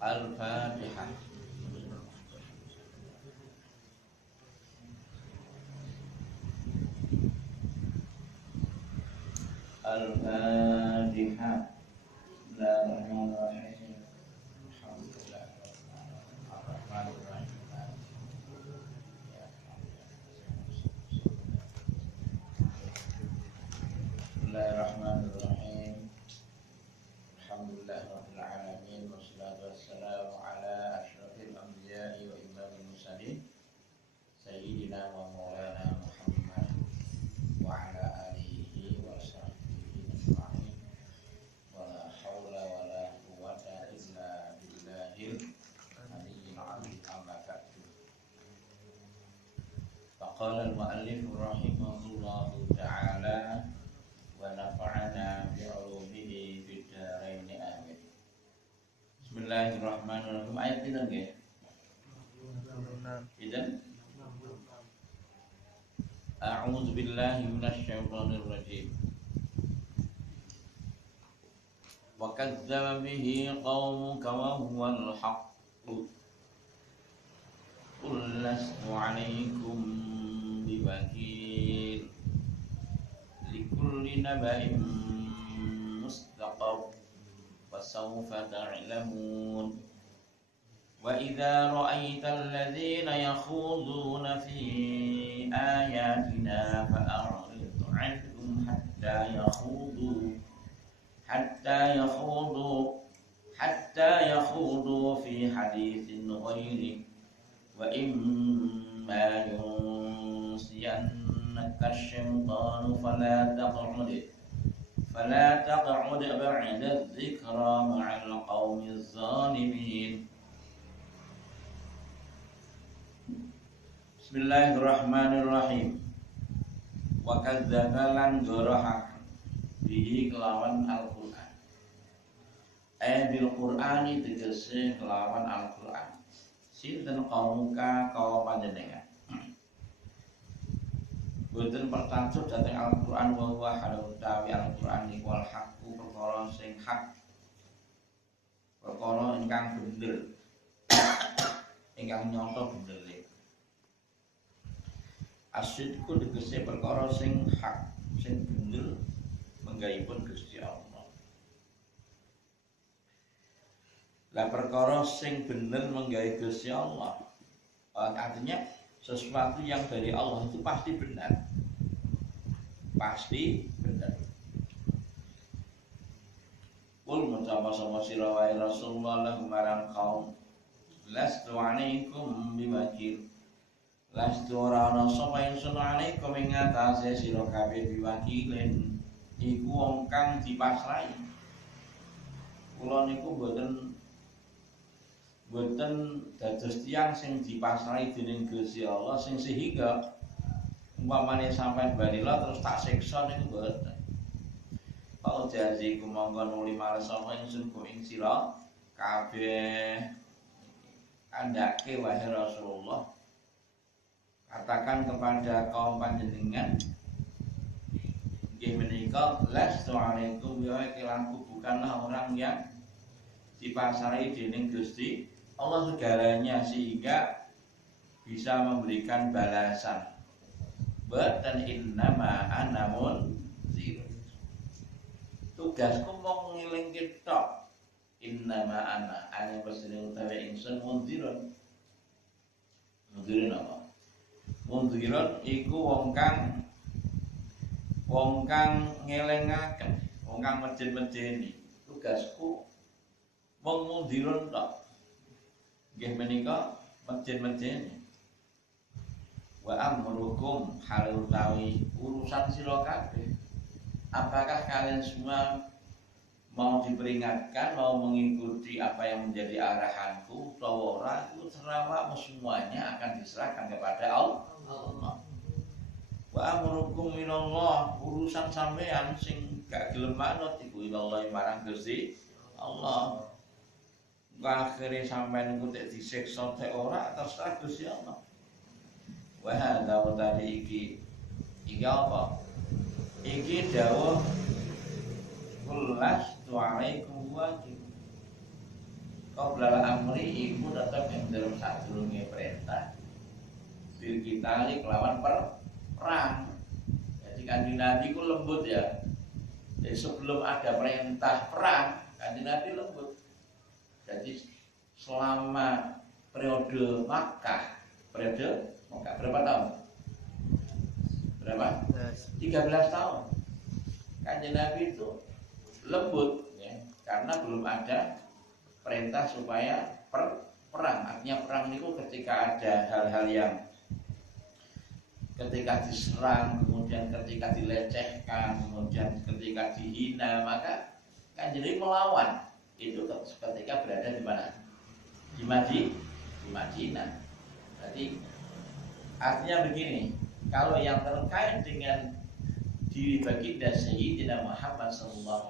Al-Fatihah. Al-Fatihah. Bismillahirrahmanirrahim. Alhamdulillah. Ar-Rahmanirrahim. Bismillahirrahmanirrahim. Alhamdulillahirabbil alamin wassalatu wassalamu ala asyrafil anbiya'i wa imamil mursalin sayyidina wa maulana Muhammad wa ala alihi wa sahbihi ajma'in wa la haula wa la quwwata illa billahil aliyyil azim amma ba'du. Faqala al-mu'allif rahimahullahu ta'ala wa nafa'ana bi'ulumihi fid dharain amin. Bismillahirrahmanirrahim. Ayat pinten nggih? Pinten? A'udzu billahi minasy syaithanir rajim. Wa kadzdzaba bihi qaumuka wa huwal haqq. Qul lastu 'alaikum biwakil. Likulli naba'in mustaqar wa sawfa ta'lamun. Wa idza ra'aital ladzina yakhuduna fi ayatina fa'rid 'anhum hatta yakhudu fi haditsin ghairi wa imma yunsiyannaka asy-syaitanu fala taq'ud ba'da dzikra ma'al qaumiz zalimin. Bismillahirrahmanirrahim. Wa kadzdzaba lan gorohak bihi kelawan Al-Qur'an. Bil Qur'ani tegese kelawan Al-Qur'an. Sinten qaumuka kaum panjenengan. Boten pertajuk dhateng Al-Qur'an wa huwa halu tawi Al-Qur'an iku al-haqqu perkara sing hak. Perkara ingkang bener. Ingkang nyata bener. Asyidku tegese perkara sing hak, sing bener menggaipun Gusti Allah. Lah perkara sing bener menggawe Gusti Allah, artinya sesuatu yang dari Allah itu pasti benar. Pasti benar. Qul mencapai sama sira wae Rasulullah lahum marang kaum lastu 'alaikum biwakil. Lastu ora ana sapa ingsun alaikum ing atase sira kabeh biwakilin iku wong kang dipasrahi. Kula niku boten dados tiyang sing dipasrahi dening Gusti Allah sing sehingga umpamane sampean balila terus tak siksa niku boten. Kalau jazi ku mongko nuli males sapa ingsun ku ing sira kabeh andake wahai Rasulullah. Katakan kepada kaum panjenengan nggih menika lastu 'alaikum biwakil, bukanlah orang yang dipasari dening Gusti Allah segalanya sehingga bisa memberikan balasan. Boten innama ana munzir. Tugasku mung ngelingke tok. Innama ana pesene utawi ingsun munzirun. Munzirun apa? Mundziron iku wong kang ngelengaken, wong kang medhen-medheni. Tugasku mung mundziron tok. Nggih menika medhen-medheni. Wa amrukum hal utawi urusan sira kabeh. Apakah kalian semua mau diperingatkan, mau mengikuti apa yang menjadi arahanku atau ora? Itu terserah semuanya akan diserahkan kepada Allah. Wa amrukum minallah, urusan sampean sing gak gelem manut iku ilallah marang Gusti Allah. Akhire sampean iku tek disiksa tek ora terserah Gusti Allah. Wa hadza tadi iki apa? Iki dawuh kulas tu'alaikum wajib. Qabla amri iku tetep ing dalam sadurunge perintah bil kita kelawan perang. Jadi Kanjeng Nabi ku lembut ya. Jadi sebelum ada perintah perang, Kanjeng Nabi lembut. Jadi selama periode Makkah berapa tahun? Berapa? 13 tahun. Kanjeng Nabi itu lembut ya, karena belum ada perintah supaya perang. Artinya perang itu ketika ada hal-hal yang ketika diserang, kemudian ketika dilecehkan, kemudian ketika dihina, maka Kanjeng Nabi melawan. Itu ketika berada di mana? Di Madinah. Jadi artinya begini, kalau yang terkait dengan diri baginda Sayyidina Muhammad SAW,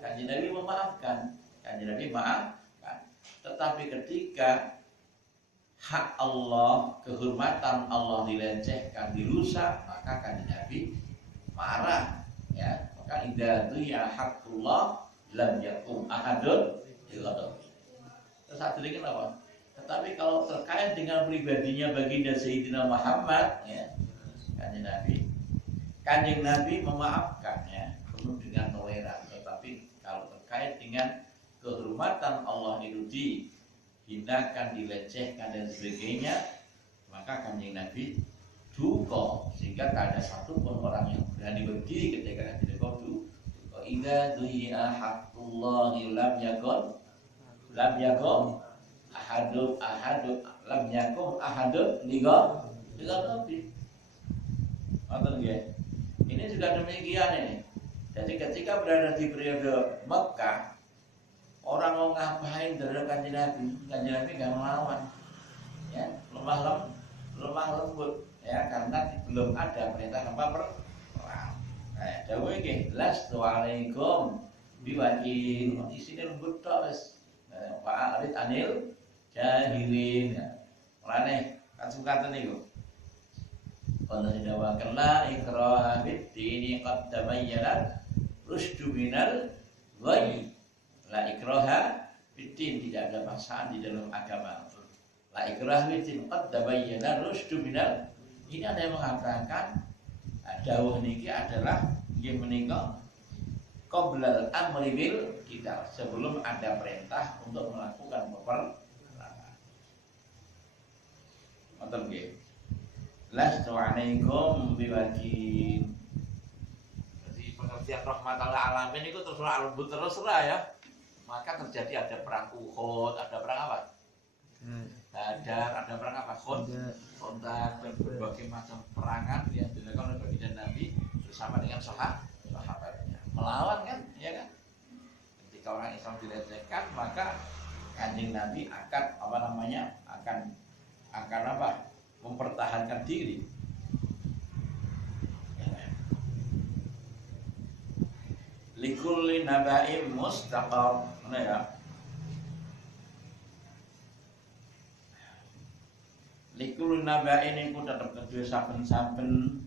Kanjeng Nabi memaafkan, Kanjeng Nabi maafkan. Tetapi ketika hak Allah, kehormatan Allah dilecehkan, dirusak, maka Kanjeng Nabi marah. Ya, maka idza duya haqqullah lam yakum ahadun illa. Terus akhirnya apa? Tetapi kalau terkait dengan pribadinya baginda Sayyidina Muhammad, ya, Kanjeng Nabi memaafkan ya, penuh dengan toleran. Tetapi kalau terkait dengan kehormatan Allah itu dihinakan, dilecehkan dan sebagainya, maka Kanjeng Nabi duka, sehingga tak ada satupun orang yang berani berdiri ketika Nabi duka. Idza du'i'a haqqullahi lam yakun ahadun lam yakum ahadun liga Nabi. Ini juga demikian ini. Jadi ketika berada di periode Mekah, orang mau ngapain terhadap Kanjeng Nabi nggak melawan, ya, lemah lembut, ya, karena belum ada perintah perang. Dawuh iki lastu alaikum biwajin, isine lembut tok wis. Pak Arid Anil jahilin. Mulane kasukatan niku. Qala dawakan la ikraha bid-dini qad tabayyana rusdu minal ghayy. La ikraha bid-din, tidak ada paksaan di dalam agama. La ikraha bid-din qad tabayyana rusdu minal. Ini ada yang mengatakan dawuh niki adalah nggih menika qoblal amri bil qital, sebelum ada perintah untuk melakukan peperangan. Ngoten nggih. Lastu alaikum biwajin. Jadi pengertian rahmatal alamin itu terserah lembut terserah ya. Maka terjadi ada perang Uhud, ada perang apa? Badar, ada perang apa? Kontak, dan berbagai macam perangan yang dilakukan oleh baginda Nabi bersama dengan sahabatnya. Melawan kan, ya kan? Ketika orang Islam dilecehkan, maka Kanjeng Nabi akan mempertahankan diri. Likulli naba'im mustaqar, mana ya? Likulli naba'in iku tetep kedua saben-saben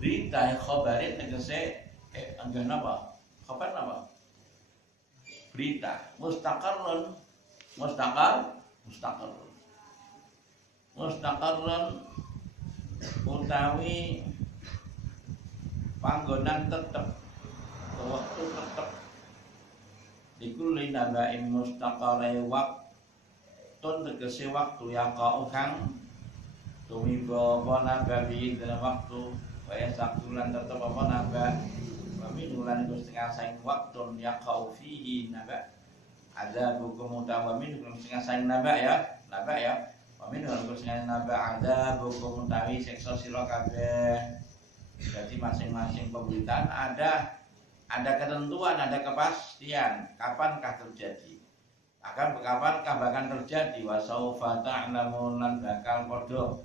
berita khabarin tegese anggah napa? Khabar napa? Berita mustaqarrun utawi panggonan tetep, waktu tetep. Likulli naba'in mustaqare waktun tegese waktu yaqa'u kang tumiba apa nababi dalam waktu waya sakulan tetep apa naba waminulan itu setengah saing waktun yaqa'u fihi naba ada buku mutawamin setengah saing naba ya waminulan itu setengah naba ada buku mutawi sekso siro kabeh. Jadi masing-masing pemberitaan ada ketentuan, ada kepastian kapankah terjadi, kapankah bahkan terjadi. Wasaufa ta'lamun, lan bakal padha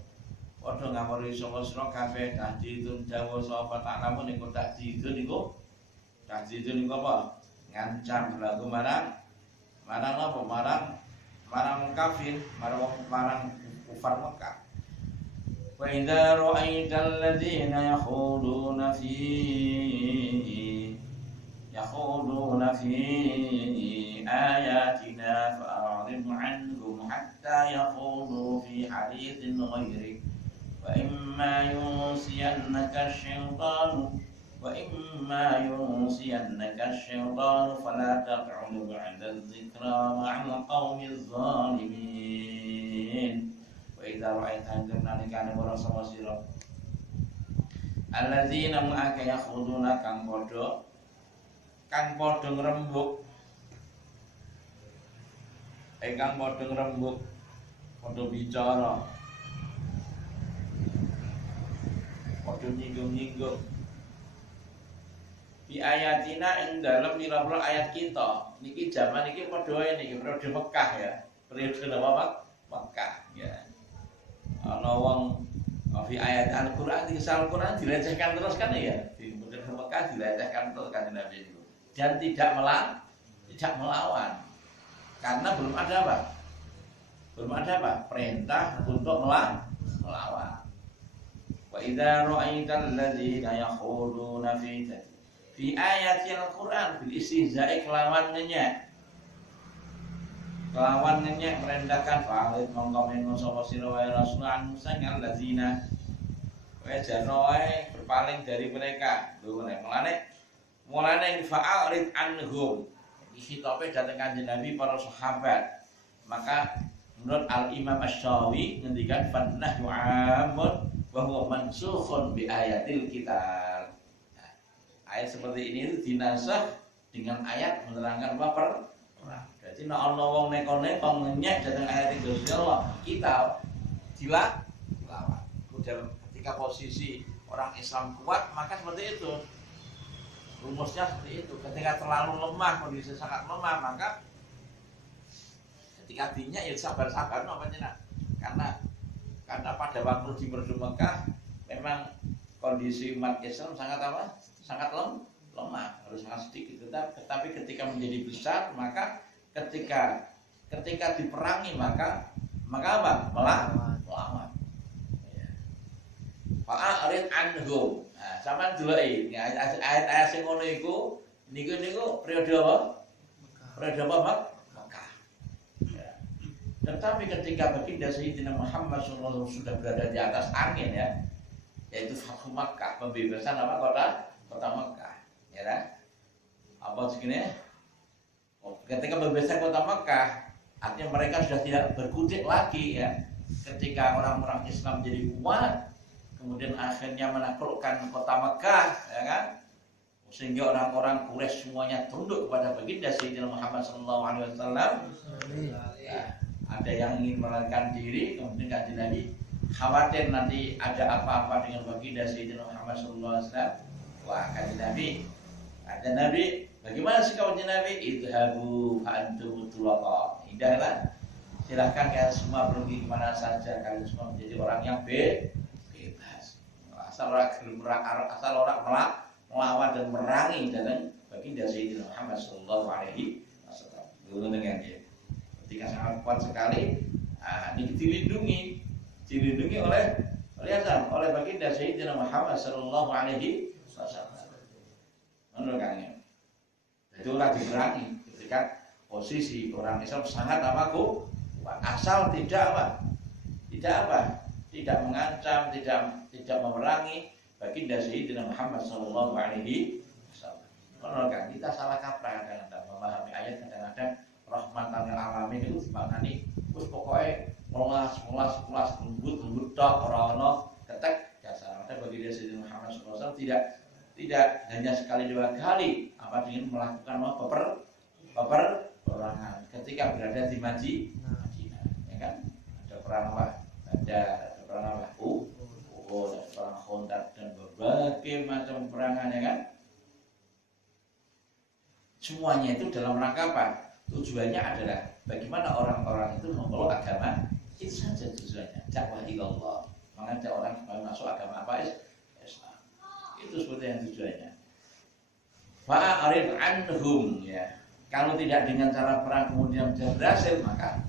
ngamuri sapa sira kabeh. Tahdidun dawa saufa ta'lamun iku tahdidun niku apa? Ngancam lagu marang apa? Marang kafir, marang kufar Mekah. Wa idza ra'aital ladzina yakhuduna fi ayatina khairi wa imma yunsiyannaka asy-syaitanu fala taq'ud ba'da adh-dhikra ma'al qaumil zalimin. Wa idza ra'aita nalikane ora sama sira alladzina ma'aka yakhuduna kang padha ngrembug kang padha ngrembug padha bicara padha nyinggung-nyinggung di ayatina ing dalem pira-pira ayat kita niki jaman iki padha wae niki periode Mekah ya periode apa Mekah ya ana wong fi ayat Al-Qur'an di Al-Qur'an dilecehkan terus kan ya di Mekah dilecehkan terus kan Nabi itu dan tidak melawan karena belum ada perintah untuk melawan. Wa idza ra'aital ladzina yakhuduna fi ayatil Qur'an bil istihza'i kelawan nyenyek merendahkan fa'alid mongko mengo sapa sira wae rasulan sangal ladzina wae jano wae berpaling dari mereka lho mulane fa'alid anhum iki tope dateng Kanjeng Nabi para sahabat maka menurut Al-Imam Asy-Syafi'i ngendikan fannahyu 'amun wa huwa mansukhun bi ayatil kitab. Nah, ayat seperti ini itu dinasakh dengan ayat menerangkan apa perang. Jadi nek ana wong neko-neko ngenyek dateng ayat Gusti Allah kita dilawan. Ketika posisi orang Islam kuat maka seperti itu. Rumusnya seperti itu. Ketika terlalu lemah, kondisi sangat lemah, maka ketika dinyak ya sabar-sabar apa jenah. Karena pada waktu di Merdu Mekah memang kondisi umat Islam sangat apa? Sangat lemah, harus sangat sedikit. Tetapi ketika menjadi besar, maka ketika diperangi maka apa? Melawan. Fa'arid anhum. Nah, sampean deloki ayat-ayat sing ngono iku niku periode apa? Periode apa? Mekah. Ya. Tetapi ketika baginda Sayyidina Muhammad sallallahu alaihi wasallam sudah berada di atas angin ya, yaitu Fathu Makkah, pembebasan apa kota Mekah, ya kan? Apa segini? Ketika pembebasan kota Mekah, artinya mereka sudah tidak berkutik lagi ya. Ketika orang-orang Islam jadi kuat, kemudian akhirnya menaklukkan kota Mekah, ya kan? Sehingga orang-orang Quraisy semuanya tunduk kepada baginda Sayyidina Muhammad SAW. Ya, ada yang ingin melarikan diri, kemudian Kanjeng Nabi khawatir nanti ada apa-apa dengan baginda Sayyidina Muhammad SAW. Wah, Kanjeng Nabi, bagaimana sih Kanjeng Nabi? Idhabu fa'antum tulaqa. Indahlah. Silahkan kalian semua pergi kemana saja, kalian semua menjadi orang yang asal orang melawan dan merangi dan baginda Sayyidina Muhammad sallallahu alaihi wasallam. Dulu dengan dia. Ketika sangat kuat sekali, ini dilindungi oleh baginda Sayyidina Muhammad sallallahu alaihi wasallam. Menurut kami. Itulah diperangi ketika posisi orang Islam sangat kuat. Asal tidak mengancam, tidak memerangi baginda Sayyidina Muhammad sallallahu alaihi wasallam. Menurut kita salah kaprah kadang-kadang memahami ayat kadang-kadang rahmatan lil alamin itu dimaknani wis pokoke melas lembut tok ora ono ketek dasar. Ada baginda Sayyidina Muhammad sallallahu alaihi wasallam tidak hanya sekali dua kali apa ingin melakukan peperangan ketika berada di Madinah, ya kan? Ada perang apa? Ada perang apa? Perang Khandaq dan berbagai macam peperangan, ya kan? Semuanya itu dalam rangka apa? Tujuannya adalah bagaimana orang-orang itu memeluk agama, itu saja tujuannya. Dakwah ilallah, mengajak orang supaya masuk agama apa? Islam. Itu seperti yang tujuannya. Fa'arid anhum, ya. Kalau tidak dengan cara perang kemudian sudah berhasil, maka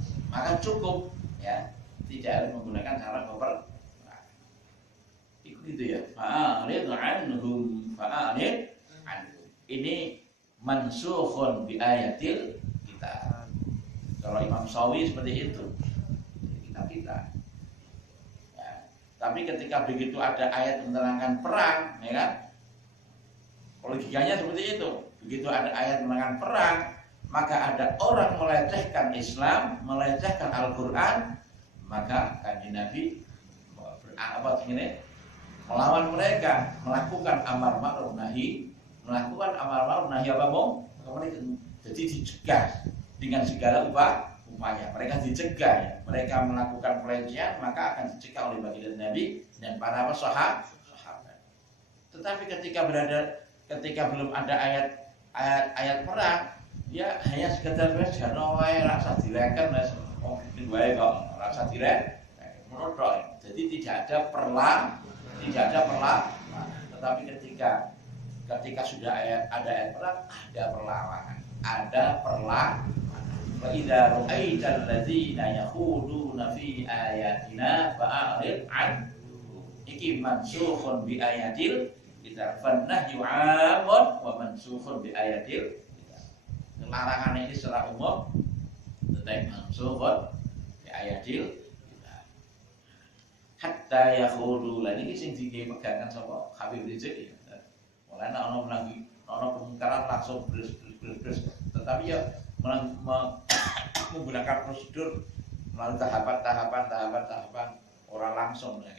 cukup, ya. Tidak harus menggunakan cara peperangan. Itu ya. Fa'arid anhum. Ini mansukhun bi ayatil kitab. Kalau Imam Syafi'i seperti itu. Kita. Ya. Tapi ketika begitu ada ayat menerangkan perang, ya kan? Logikanya seperti itu. Begitu ada ayat menerangkan perang, maka ada orang melecehkan Islam, melecehkan Al-Quran, maka Kanjeng Nabi melawan mereka, melakukan amar ma'ruf nahi, apa mau? Jadi dicegah dengan segala upaya. Mereka dicegah, ya. Mereka melakukan pelecehan, maka akan dicegah oleh baginda Nabi dan para sahabat. Tetapi ketika belum ada ayat perang, ya hanya sekedar jarno wae rasa direken wis wae kok rasa direk menurut. Jadi tidak ada perang. Tetapi ketika sudah ada ayat perang, ada perlawanan, Wa idza ra'aital ladzina yakhuduna fi ayatina fa'rid an. Iki mansukhun bi ayatil kitab. Fannahyu 'amun wa mansukhun bi ayatil kitab. Larangan ini secara umum tetapi mansukhun bi ayatil kitab. Hatta yakhudu. Lah niki sing dipegangan sapa Habib Rizik ya. Mulane ana lagi ana kemungkaran langsung bres. Tetapi ya menggunakan prosedur melalui tahapan orang langsung ya.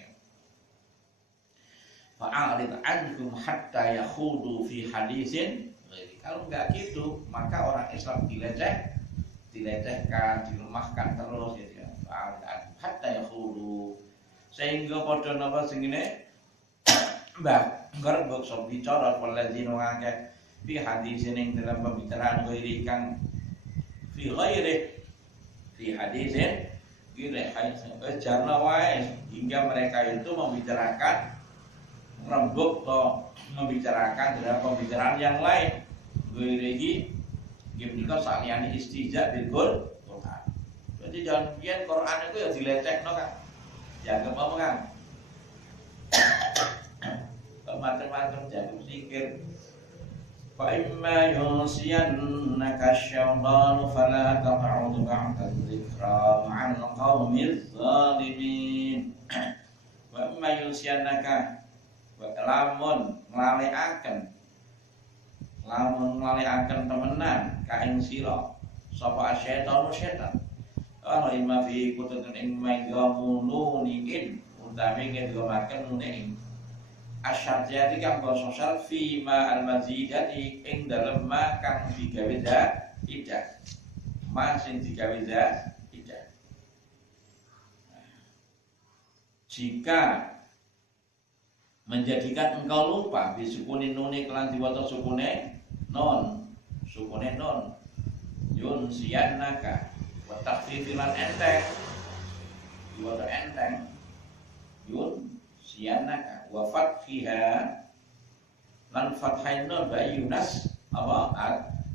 Fa'arid anhum hatta yakhudu fi hadisin. Kalau enggak gitu, maka orang Islam dilecehkan, dilemahkan terus gitu ya. Fa'arid anhum hatta yakhudu, sehingga padha napa sing ngene Mbah ngerebut sok bicara waladzina ngake fi hadisin ing dalam pembicaraan ghairi kang fi hadisin gile jarna wae hingga mereka itu membicarakan rembuk atau membicarakan dalam pembicaraan yang lain ghairi gimana saliyane istihza bil Quran. Jadi jangan pian Quran itu ya dilecehno kan. Jangan apa kan. Macam-macam jago zikir. Fa imma yunsiyannaka asy-syaitanu fala taq'ud ba'da dzikra ma'al qaumiz zalimin. Wa imma yunsiyannaka wa lamun nglalekaken temenan ka ing sira sapa asy-syaitanu setan. Ana imma fi kututun ing manggamunu nikin utawi ngedhomaken ing asyarjati kang sosial fi ma al-mazidati ing dalem ma kang digawe tidak ma sing digawe tidak. Jika menjadikan engkau lupa bisukuni nuni kelan diwaca sukune non yun siannaka wa takhfifilan enteng diwaca enteng yun siannaka wa fathiha lan fathain nun ba Yunas apa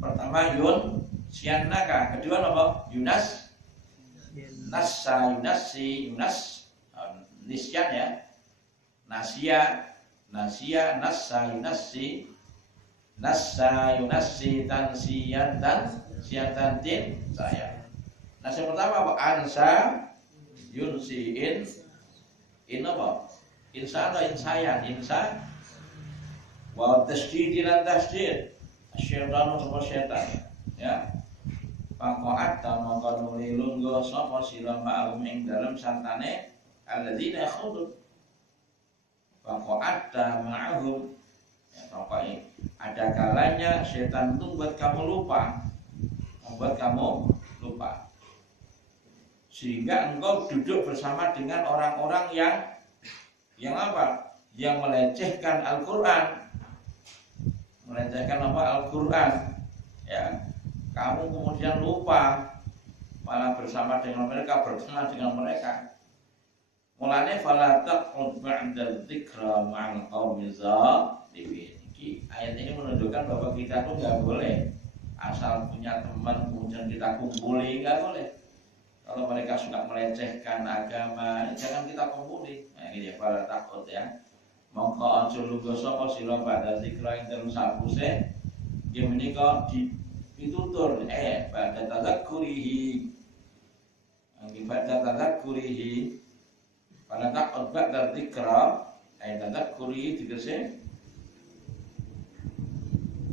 pertama yun siannaka, kedua apa Yunas nassa yunasi Yunas nisyan ya nasia nassa yunasi tansiyan siyatan tin saya. Nasi pertama apa ansa yunsiin in apa insa atau insayan insa wa tasdid lan tasdid syaitan atau syaitan ya faqat tamaka nulilun go sapa sira ma'um ing dalem santane alladzina yakhudun faqat ma'hum ya pokoknya ada kalanya syaitan itu membuat kamu lupa sehingga engkau duduk bersama dengan orang-orang yang apa? Yang melecehkan Al-Quran. Al-Quran. Ya, kamu kemudian lupa, malah bersama dengan mereka, bersama dengan mereka. Mulane fala taqud ba'da dzikra ma'al qaumi zalimin. Ayat ini menunjukkan bahwa kita tuh nggak boleh asal punya teman kemudian kita kumpuli, nggak boleh. Kalau mereka suka melecehkan agama, jangan kita kumpuli. Nah ini ya para takut ya. Mongko aja lunga sapa sira pada zikra ing dalem sapuse nggih menika ditutur pada tadzakurihi. Pada tadzakurihi Fala taqud ba'da dzikra ay tadakkuri dikese.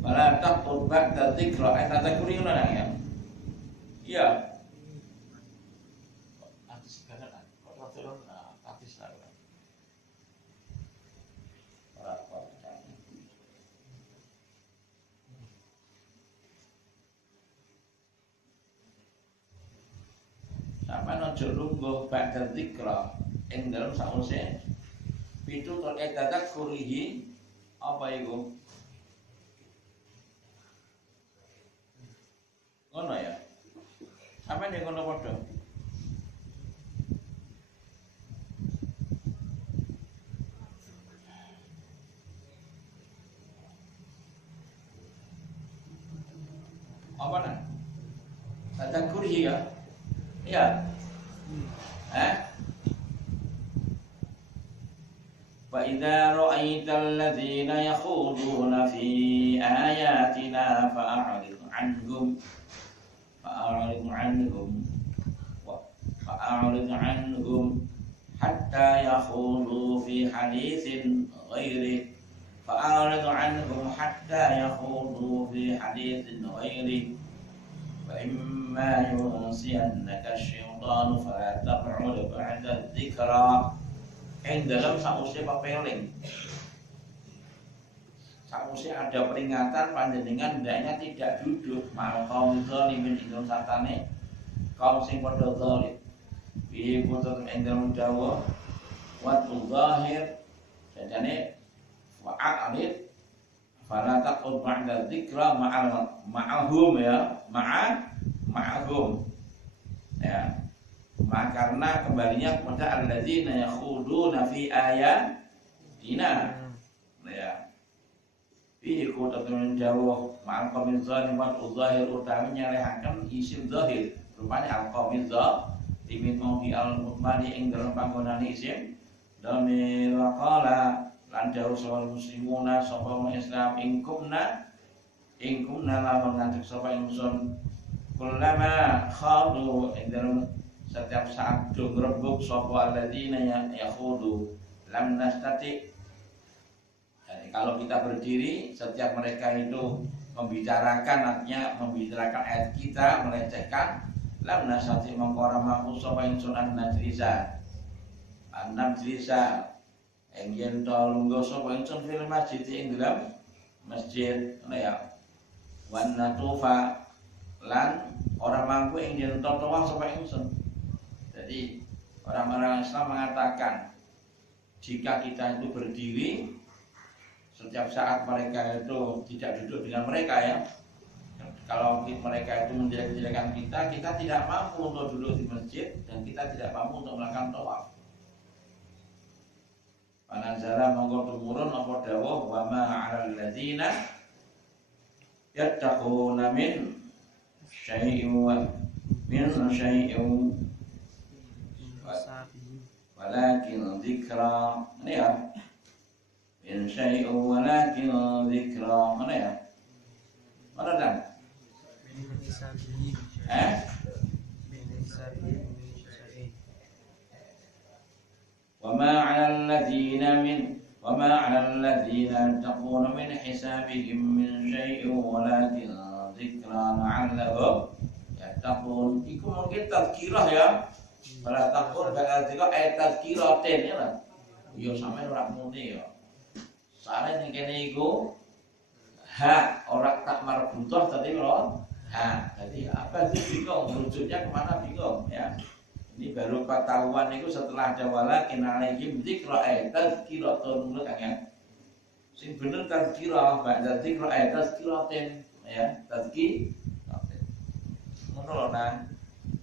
Fala taqud ba'da dzikra ay tadakkuri ngono ya. Iya. Atis kanan kok turun atis lah. Sampai nojo lungguh ba'da dzikra ing dalam sause pitu terkait tadakkurihi apa iku? Ngono ya. Sampai ning ngono padha. Apa nah? Tadakkurihi ya. Iya. فإذا رأيت الذين يخوضون في آياتنا فأعرض عنهم حتى يخوضوا في حديث غيره فإما ينسينك الشيطان فلا تقعد بعد الذكرى. Yang dalam sausé papeling, sausé ada peringatan panjenengan hendaknya tidak duduk mal kaum zalimin ing satane kaum sing padha zalim. Piye putus ing dalam dawuh wa zahir jane wa'alid fala taqud ba'da dzikra ma'ahum ya ma'ahum ya. Karena kembalinya kepada alladzina yakhuduna fi ayatina ya fi qutatun jawah ma'al qawmin zalim wa zahir utami nyalehaken isim zahir rupane al qawmin zalimin mau fi al mutmani ing dalam panggonane isim damir waqala lan dawuh sawal muslimuna sapa Islam ingkumna lamun ngantek sapa ingsun kullama khadu ing dalam setiap saat do ngrebuk sapa alladzina yakhudu lam nastati. Jadi kalau kita berdiri setiap mereka itu membicarakan artinya membicarakan ayat kita melecehkan lam nastati mengkora mampu sapa ingsun an-najlisa ing yen to lungguh sapa ingsun fil masjid ing dalam masjid ya wan natufa lan ora mampu ing yen to tawaf sapa ingsun. Jadi orang-orang Islam mengatakan jika kita itu berdiri setiap saat mereka itu tidak duduk dengan mereka ya. Kalau mereka itu menjelek-jelekan kita tidak mampu untuk duduk di masjid dan kita tidak mampu untuk melakukan tawaf. Panazala monggo tumurun apa dawuh wa ma 'alal ladzina yattaquna min syai'in walakin dzikra mana ya in syai'un walakin dzikra mana ya mana dan وما على الذين يتقون من حسابهم من شيء ولكن ذكرى لعلهم يتقون. Iku mungkin tazkirah ya. Fala taqul ba'da dzikra ayat tazkiratin ya lah. Yo sampeyan ora muni ya. Soale ning kene iku ha ora tak marbutoh tadi lho. Ha, jadi apa sih bingung rujuknya kemana bingung ya. Ini baru ketahuan itu setelah ada walakin alaihim dzikra ayat tazkiratun menurut kan. Sing bener tazkirah ba'da dzikra ayat tazkiratin ya, tazkiratin. Ngono lho nang.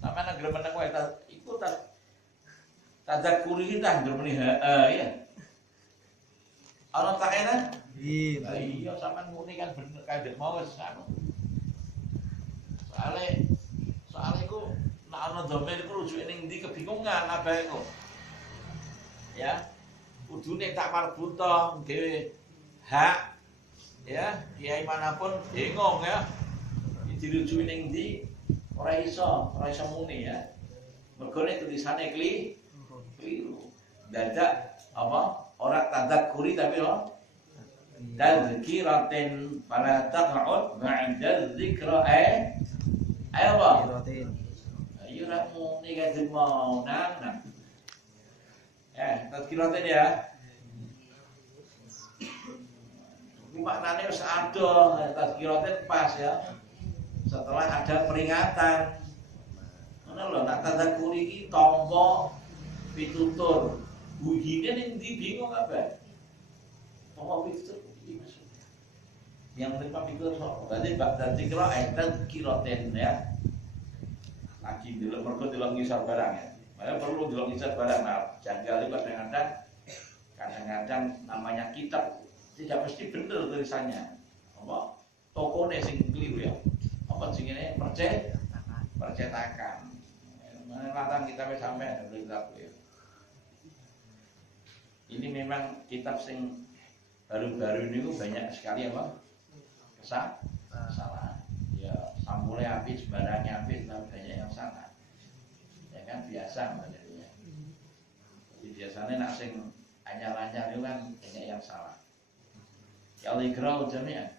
Sampeyan anggere meneng wae iku tadzakuri kita anggere meni ya. Ana tak enak? Iya, sampeyan muni kan bener kadek mau wis anu. Soale iku nek ana dhamir iku rujuke ning ndi kebingungan abahe kok. Ya. Kudune tak marbuta nggih hak ya, kiai manapun bingung ya. Iki dirujuki ning ndi ora iso muni ya. Mergo nek tulisane keliru. dadak apa orang tadzakuri tapi apa tadzkiratin fala taq'ud ba'da dzikra ayo apa ayo ramu ni kan mau nang tadzkiratin ya maknanya harus ada tadzkiratin pas ya setelah ada peringatan mana loh nak tadzakuri ini tombol pitutur bunyinya nanti bingung apa tombol pitutur yang terima pikir so berarti bakal dikira tadzkiratin ya lagi dulu mereka dulu ngisar barang ya makanya perlu dulu ngisar barang nah janggal itu kadang-kadang namanya kitab tidak mesti benar tulisannya apa toko nih sing keliru ya apa sing ini percetakan latang kitab sampai ada kitab ya ini memang kitab sing baru-baru ini banyak sekali apa kesalahan ya sampulnya habis barangnya habis tapi banyak yang salah ya kan biasa sebenarnya jadi biasanya nak sing anyar-anyar itu kan banyak yang salah ya ligrau jami'an